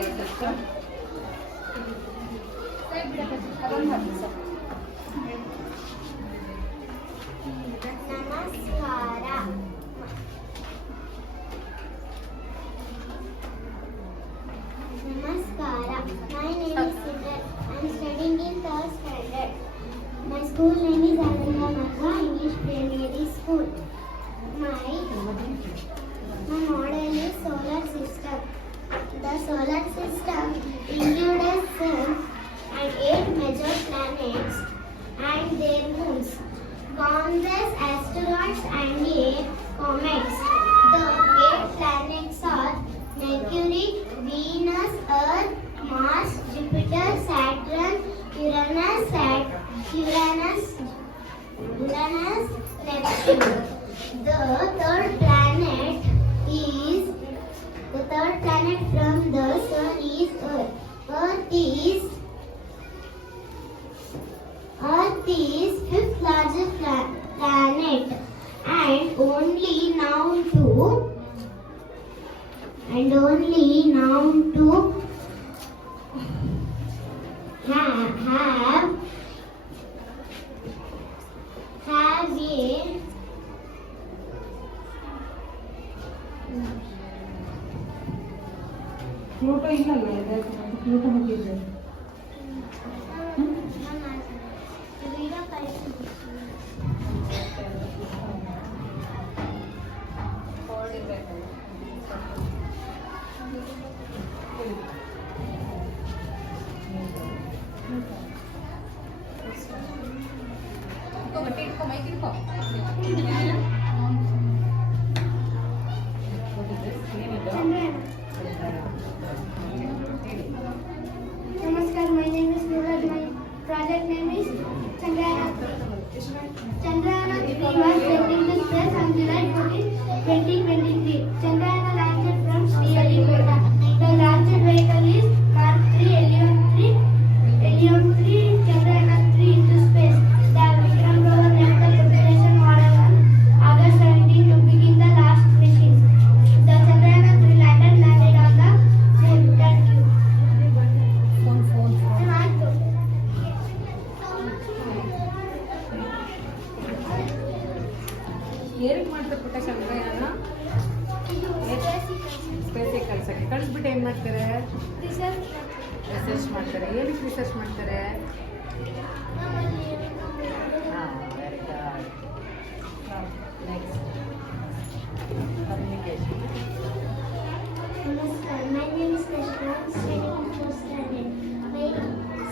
Namaskara. My name is Sita. I am studying in 3rd standard. My school name is Ananda Marga English Primary School. My model is solar system. The solar system includes a sun and 8 major planets and their moons, countless asteroids and 8 comets. The 8 planets are Mercury, Venus, Earth, Mars, Jupiter, Saturn, Uranus, Neptune. The third planet from the Sun is Earth. Earth is fifth largest planet and only known to have a Pluto ಇಲ್ಲಲ್ಲ Pluto ಮುಗಿದ್ರೆ Namaskar, my name is Nuraj. My project name is Chandrayaan 3 was sent into space on July 14, 2023. Chandrayaan landed from Sriharikota. The launched vehicle is Mark 3 Helium 3 Chandrayaan 3 into space. The Vikram rover left the preparation model on August 17 to begin the last mission. The Chandrayaan 3 lander landed on the moon. Thank you. ಏನಕ್ಕೆ ಮಾಡ್ತಾರೆ ಪುಟ್ಟ ಚಂದ್ರಯಾನ ಸ್ಪೇಸಿಗೆ ಕಳ್ಸಕ್ಕೆ ಕಳಿಸ್ಬಿಟ್ಟು ಏನು ಮಾಡ್ತಾರೆ research ಮಾಡ್ತಾರೆ ಏನಕ್ಕೆ research ಮಾಡ್ತಾರೆ ಹಾಂ very good next communication Namaskar, my name is Krishna. I am studying in 4th standard. My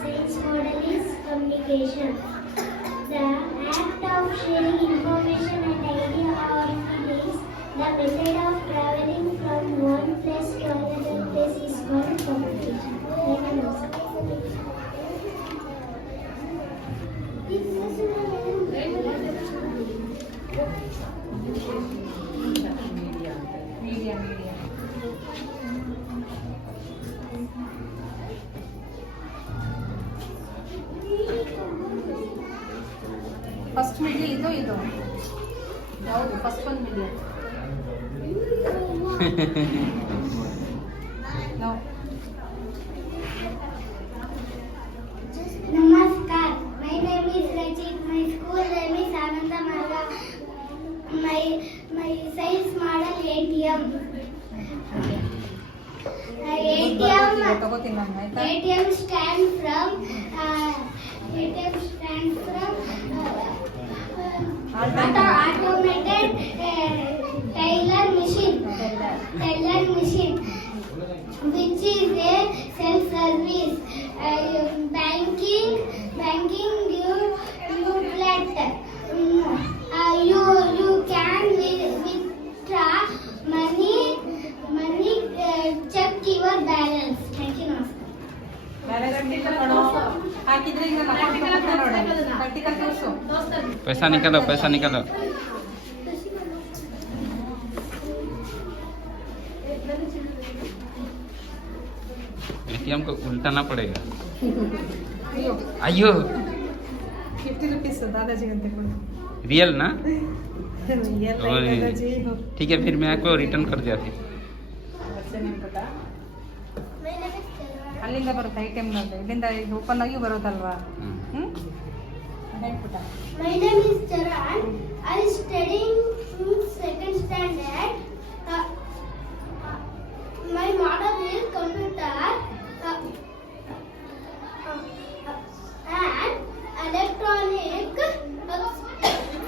science model is communication. The act of sharing information and idea or feelings. The method of traveling from one place to another place is called communication. Media first media ಇದು ಯಾವುದು first ಒಂದು media Namaskar, my name is Rajit. My school name is Ananda Marga. My science model ATM. ತಗೋತೀನಿ ನಾನು ಆಯ್ತಾ ATM stands from automated teller machine, which is a self-service banking outlet. You can withdraw money, check your balance. Thank you, Namaskar. ಹಾಕಿದ್ರೆ ಈಗ practical ತೋರಿಸು पैसा निकालो ATM को उल्टाना पड़ेगा अयो 50 रुपीस दादाजी अंते ಕೊಡು रियल ना रियल दादाजी ठीक है फिर मैं आपको रिटर्न कर दिया फिर अच्छा नहीं पता My name is ಅಲ್ಲಿಂದ ಬರುತ್ತೆ ಐಟಮ್ ಇಲ್ಲಿಂದ ಇದು ಓಪನ್ ಆಗಿ ಬರೋದಲ್ವಾ? ಹ್ಞೂ ಹೇಳ್ಬಿಟ್ಟ. My name is Charan. I am studying in second standard. My model is computer and electronic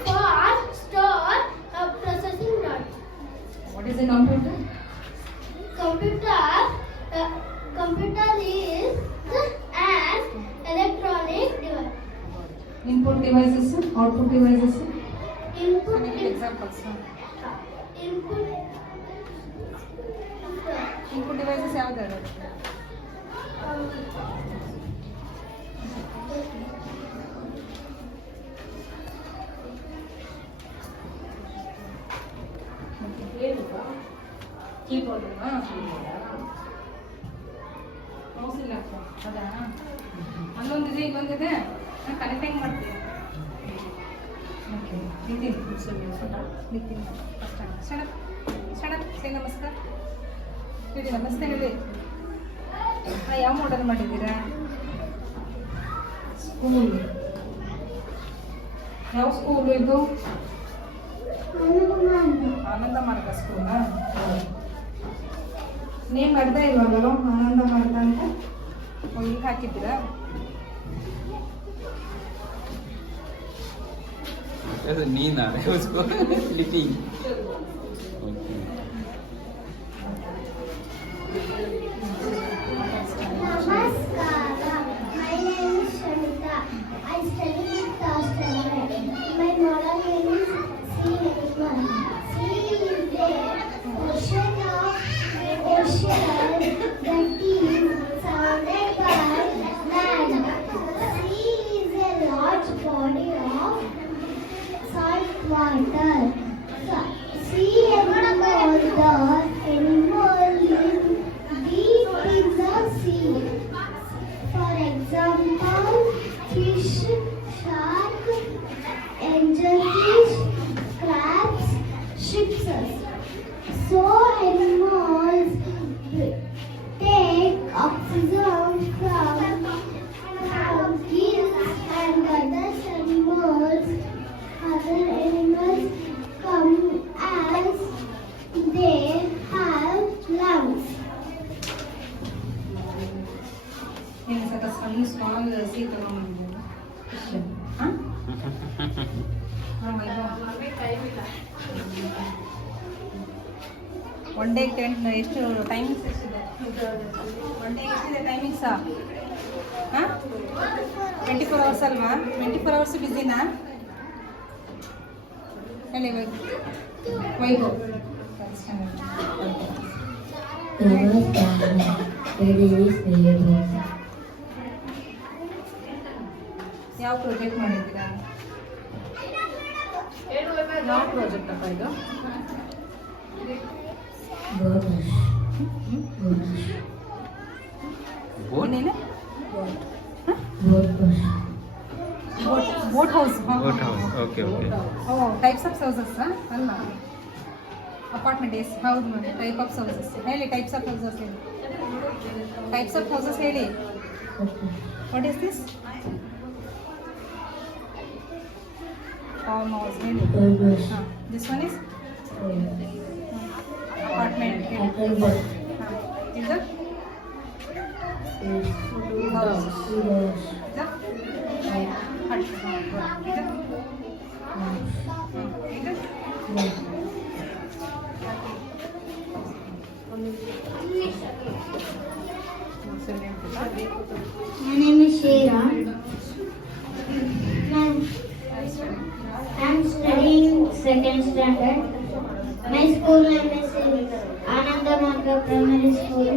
for store processing unit. What is a computer? Computer is an electronic device. Input devices, output devices. Input Examples. input Input devices ಯಾವ್ದು? Keyboard mouse ಇಲ್ಲ ಅದಾ? ಅಲ್ಲೊಂದಿದೆ ಇಲ್ಲೊಂದಿದೆ. Connect ಹೆಂಗೆ ಮಾಡ್ತೀವಿ? Okay Nitin Nitin first ಶಣಪ್ ಸೇ ನಮಸ್ಕಾರ ಹೇಳಿ. ನಮಸ್ತೆ ಹೇಳಿ. ಯಾವ ಮಾಡೆಲ್ ಮಾಡಿದ್ದೀರಾ? ಸ್ಕೂಲ್ ಯಾವ ಸ್ಕೂಲು ಇದು? ಆನಂದ ಮಾರ್ಗ ಸ್ಕೂಲಾ? ನೇಮ್ ಬರ್ತಾ ಇಲ್ವಲ್ಲ ಆನಂದ ಮಾರ್ಗ ಅಂತ? ಈಗ ಹಾಕಿದ್ದೀರಾ? नींद आ रही है उसको sleeping. Namaskara. My name is Shamita. I study in third standard. My model name is C81. C is the ocean that is surrounded by land. Sea is a large body of salt water. Sea animals, the animal live deep in the sea. For example, fish, shark, angelfish, crabs, ships. So animals take oxygen from gills and other animals come as they have lungs. ಏನು ಸಕ ಸಣ್ಣ small C ತಗೊಂಡಿದ್ದೀನಿ. ಹಾಂ one day ಎಷ್ಟು timings ಎಷ್ಟಿದೆ? One day ಎಷ್ಟಿದೆ ಟೈಮಿಂಗ್ಸಾ? ಹಾಂ 24 hours ಅಲ್ವಾ? 24 hours ಬಿಸಿನಾ? ಹೇಳಿ ವೈಭವ್. ಯಾವ ಪ್ರಾಜೆಕ್ಟ್ ಮಾಡಿದ್ದೀರಾ? ಯಾವ ಪ್ರಾಜೆಕ್ಟ್ ಅಪ್ಪ ಇದು? ಏನೇನು? Boat house. Boat house. Okay, okay. ಓ ಟೈಪ್ಸ್ ಆಫ್ ಹೌಸಸ್ ಅಲ್ಲ, ಅಪಾರ್ಟ್ಮೆಂಟ್ ಎಸ್ ಹೌದು ಮಾಡಿ ಟೈಪ್ ಆಫ್ ಹೌಸಸ್ ಹೇಳಿ. ಟೈಪ್ಸ್ ಆಫ್ ಹೌಸಸ್ ಹೇಳಿ. ಟೈಪ್ಸ್ ಆಫ್ ಹೌಸಸ್ ಹೇಳಿ. What is this? Farm house ಹೇಳಿ. ಹಾಂ ದಿಸ್ ಒನ್ ಇಸ್ ಅಪಾರ್ಟ್ಮೆಂಟ್ ಹೇಳಿ. ಹಾಂ ಇದು ಹೌಸ್. ಇದು ಹಟ್. ಇದು ಇದು My name is Sheera. I am studying second standard. My school name is Ananda Marga Primary School.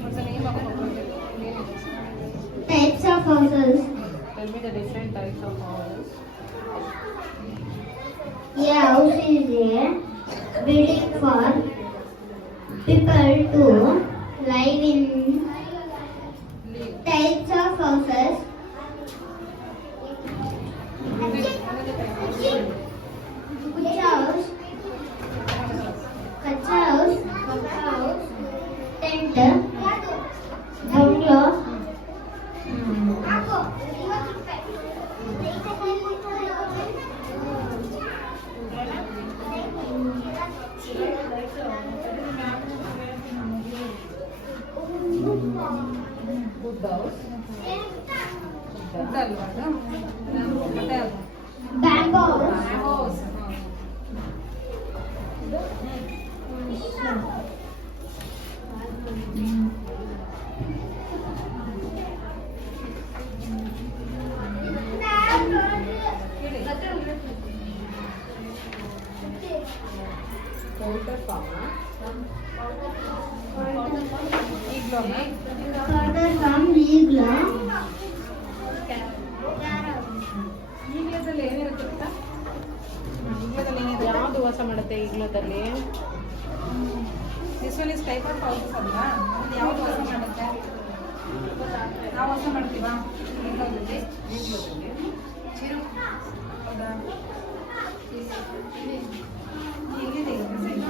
What's the name of the project? Types of houses. Tell me the different types of houses. A house is a building for people to live in. Types of houses. Which house? Kacha house, Papa house, ಉದ್ದ ಅಲ್ವಾ ಅದು? ಮತ್ತೆ ಅದು Bamboo. Bambos. Further from Iglo. ಈಗ್ಲದಲ್ಲಿ ಏನಿರುತ್ತೆ ಗೊತ್ತಾ? ಈಗ್ಲದಲ್ಲಿ ಏನಿರುತ್ತೆ? ಯಾವ್ದು ವಾಸ ಮಾಡುತ್ತೆ ಈಗ್ಲದಲ್ಲಿ? This one is type of houses ಅಲ್ವಾ? ಅದು ಯಾವ್ದು ವಾಸ ಮಾಡುತ್ತೆ? ನಾವು ವಾಸ ಮಾಡ್ತೀವಾ ಈಗ್ಲದಲ್ಲಿ? ಚಿರು ಹೌದಾ? ಎಲ್ಲಿದೆ ಈಗ present?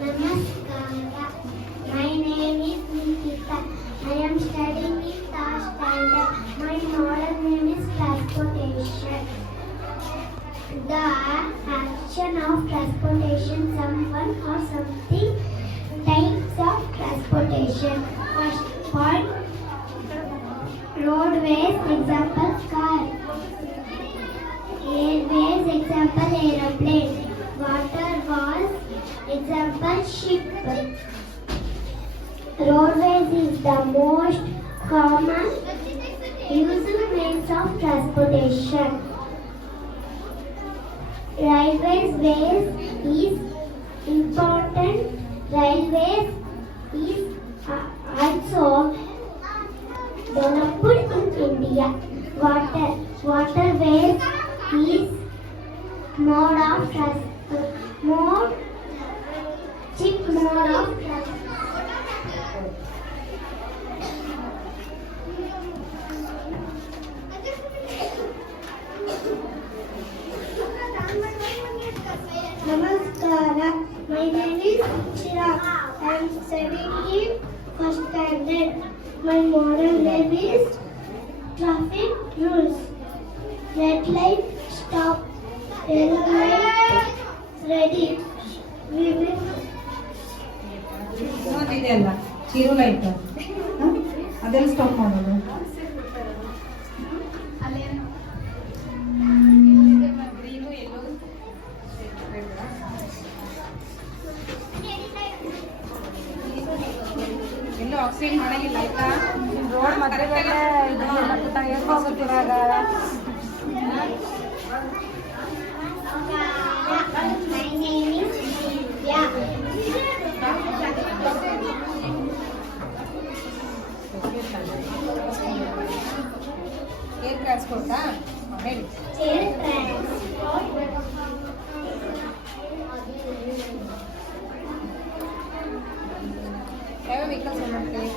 Namaskara. My name is Nikita. I am studying in third standard. My model name is transportation. The action of transportation, someone or something. Types of transportation. First point, roadways, example car. Airways, example aeroplane. Waterfalls, example ship. Roadways is the most common used means of transportation. Railways is important. Railways is also developed in India. Waterways is mode of transport. Cheap mode of transport. Namaskara. My name is Chirag. I am studying in first standard. My model name is traffic rules. Red light, stop. Yellow light, ready. We will. ಇನ್ನೊಂದಿದೆ ಅಲ್ಲ ಚಿರು light ಅದೆಲ್ಲ stop ಮಾಡೋದು. Green ಎಲ್ಲೋ ಎಲ್ಲೂ accident ಮಾಡಂಗಿಲ್ಲ ಆಯ್ತಾ? Road ಮಧ್ಯದಲ್ಲೇ ಏನ್ ಹೋಗುತ್ತಿರಾಗ My name is Divya. Air ಟ್ರಾನ್ಸ್ಪೋರ್ಟಾ ಹೇಳಿ. Air transport. ಯಾವ ವೆಹಿಕಲ್ಸ್ ಮಾಡ್ತೀವಿ?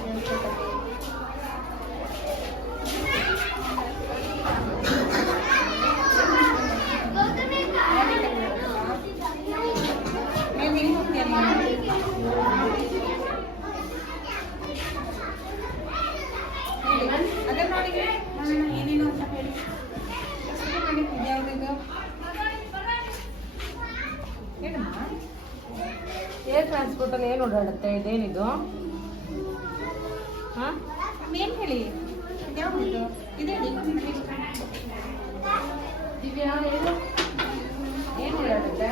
ಅದನ್ನ ನೋಡಿ ಏನೇನು ಅಂತ ಹೇಳಿ. ಯಾವ್ದು ಹೇಳಮ್ಮ. ಏರ್ ಟ್ರಾನ್ಸ್ಪೋರ್ಟ್ ಅಲ್ಲಿ ಏನು ಓಡಾಡುತ್ತೆ? ಇದೇನಿದು? ಹಾ, ಮೇನ್ ಹೇಳಿ. ಯಾವುದು ಇದೆ? ದಿವ್ಯಾ ಏನು ಏನು ಓಡಾಡುತ್ತೆ?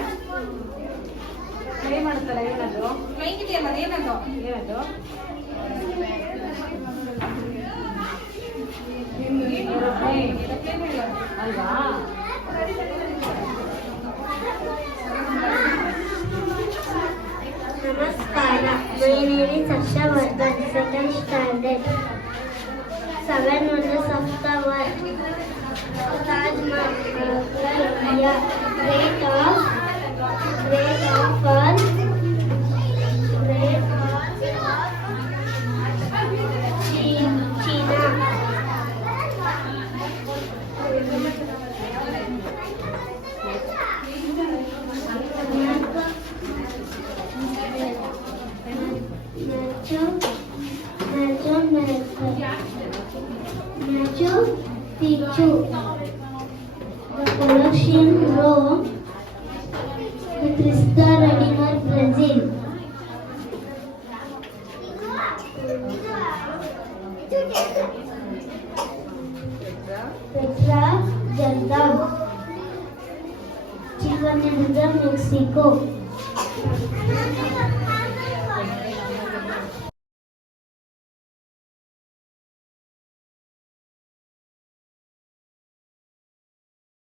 ಫ್ಲೈ ಮಾಡುತ್ತಲ್ಲ, ಏನದು? ಫ್ಲೈಂಗ್ ಇದೆಯಲ್ಲ ಅದೇನದು? ಏನದು? ಏರೋಪ್ಲೇನ್ ಇಲ್ಲ ಅಲ್ವಾ? Namaskara. My name is Saksha Vardhan, second standard. 7 wonders of the world. Taj Mahal, India. Great of all. Great of China. Machu Picchu. The Colosseum, Rome. Petra, Jardam, Chicanegro, Mexico.